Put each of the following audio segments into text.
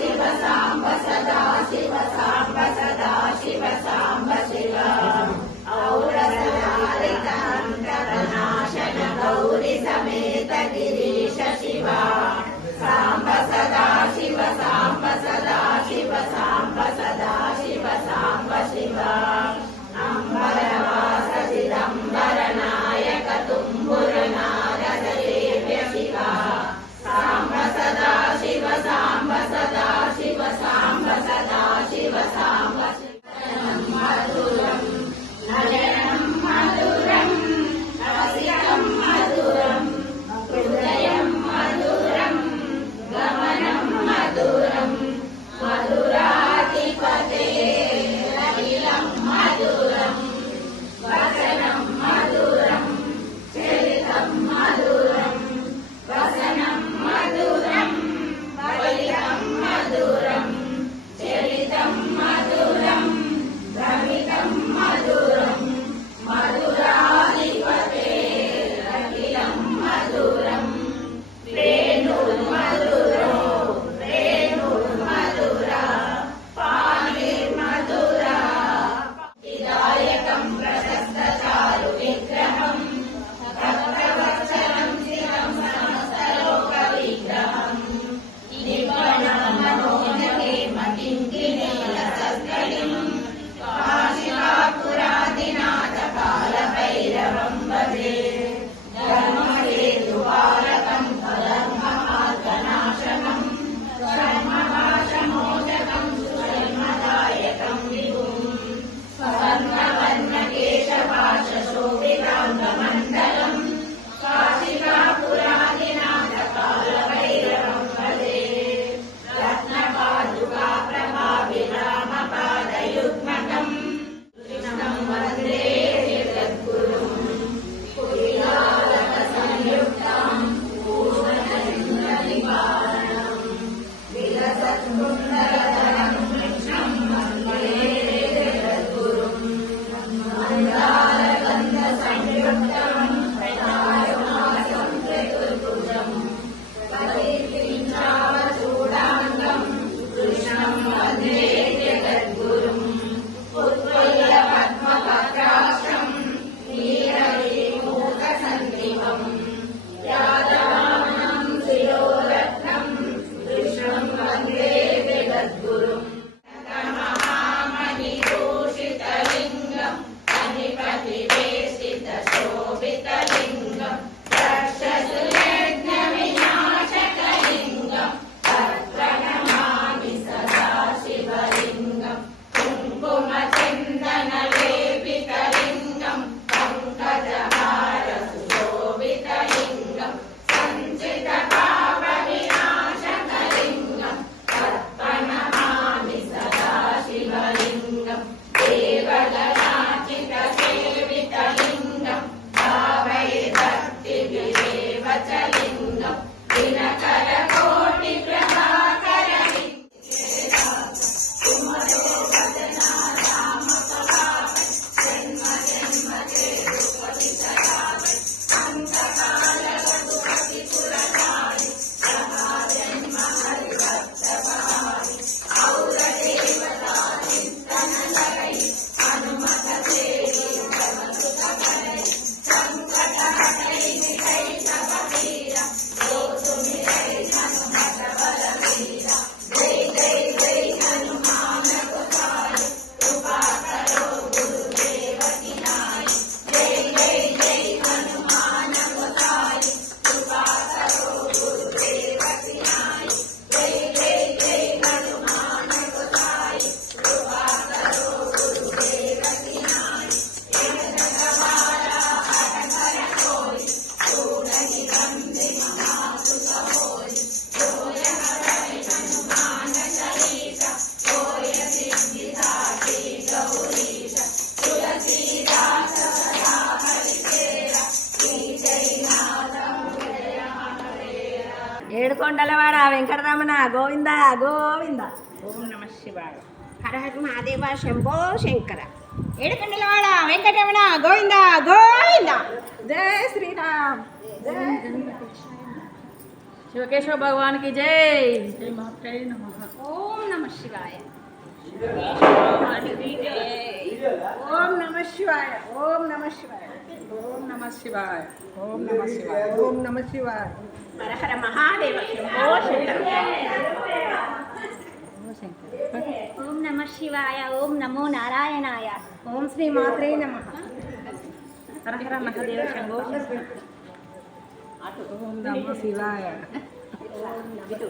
शिव सांब सदा शिव सांब सदा शिव सांब शिव औरसनारितनाशन गौरी समेत गिरीश शिव सांब सदा शिव सांब सदा शिव सांब सदा शिव सांब शिव अंबरवास चिदंबर नायक तुम्बुर नारद देव्य शिव सांब सदा शिव सांब सदा शिव सांब सदा शिव सांब मधुरं नयनं मधुरं रसिकं मधुरं हृदयं मधुरं गमनं मधुरं मधुराधिपते अखिलं मधुरं वचनं मधुरं चरितं मधुरं वचनं मधुरं फलितं मधुरं चरितं मधुरं भ्रमितं मधुरं मधुराधिपते अखिलं मधुरं रेणुर्मधुरो रेणुर्मधुरा पाणिर्मधुरा विदायकं प्रशस्तचारु विग्रहं भक्तवत्सलं शिवं समस्तलोकविग्रहं निपुणं मनोजहेमकिङ्किणीलसत्कलिं काशिकापुरादिनाथकालभैरवं भजे धर्महेतुपालकं कलङ्कमार्गनाशनं कर्मवाशमोचकं सुजन्मदायकं विभुं स्वर्णवर्णकेशपाशशोभिताङ्गमण्डलं काशिकापुरादिनाथकालभैरवं भजे रत्नपादुकाप्रभाविरामपादयुग्मकं कृष्णं वन्दे जगद्गुरुं कुटिलालकसंयुक्तां पूर्णचन्द्रनिवारणं विलसत्कुण्डलधरं कृष्णं वन्दे जगद्गुरुं मन्दारगन्धसंयुक्तं प्रदायमानं चतुर्भुजं परिपीतावचूडाङ्गं कृष्णं वन्दे जगद्गुरुं उत्पल्लपद्मपत्राक्षं नीलवीमुखसन्निभं यादवानं शिरोरत्नं कृष्णं वन्दे जगद्गुरुं महामणिभूषितलिङ्गं अधिपतिवेशितशोभितलिङ्गं रक्षसुयज्ञविनाशकलिङ्गं तत्प्रणमामि सदा शिवलिङ्गं कुङ्कुमचन्दनलेपितलिङ्गं पङ्कजहारसुशोभितलिङ्गं सञ्चितपापविनाशकलिङ्गं तत्प्रणमामि सदा शिवलिङ्गं देवगणार्चितसेवितलिङ्गं भावये भक्तिभिरेव च लिङ्गं दिनकरकोटिप्रभाकरलिङ्गं ఏడుకొండలవాడ వెంకటరమణ గోవింద గోవింద. ఓం నమ శివాయ. హర హర మహాదేవ శంభో శంకర. ఏడుకొండలవాడ వెంకటరమణ గోవింద గోవింద. జయ శ్రీరామ్. శివకేశవ భగవానికి జై. ఓం నమ శివాయ. ఓం నమ శివాయ. ఓం నమ శివాయ. ఓం నమ శివాయ. ఓం నమ శివాయ. ఓం నమ శివాయ. హర హర మహాదేవ శంభో శంకర. ఓం నమ శివాయ. ఓం నమో నారాయణాయ. ఓం శ్రీ మాత్రే నమః. హర హర మహాదేవ శంభో శంకర. ఓం నమ శివాయ.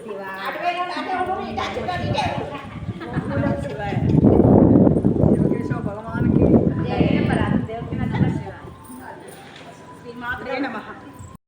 శివాయ.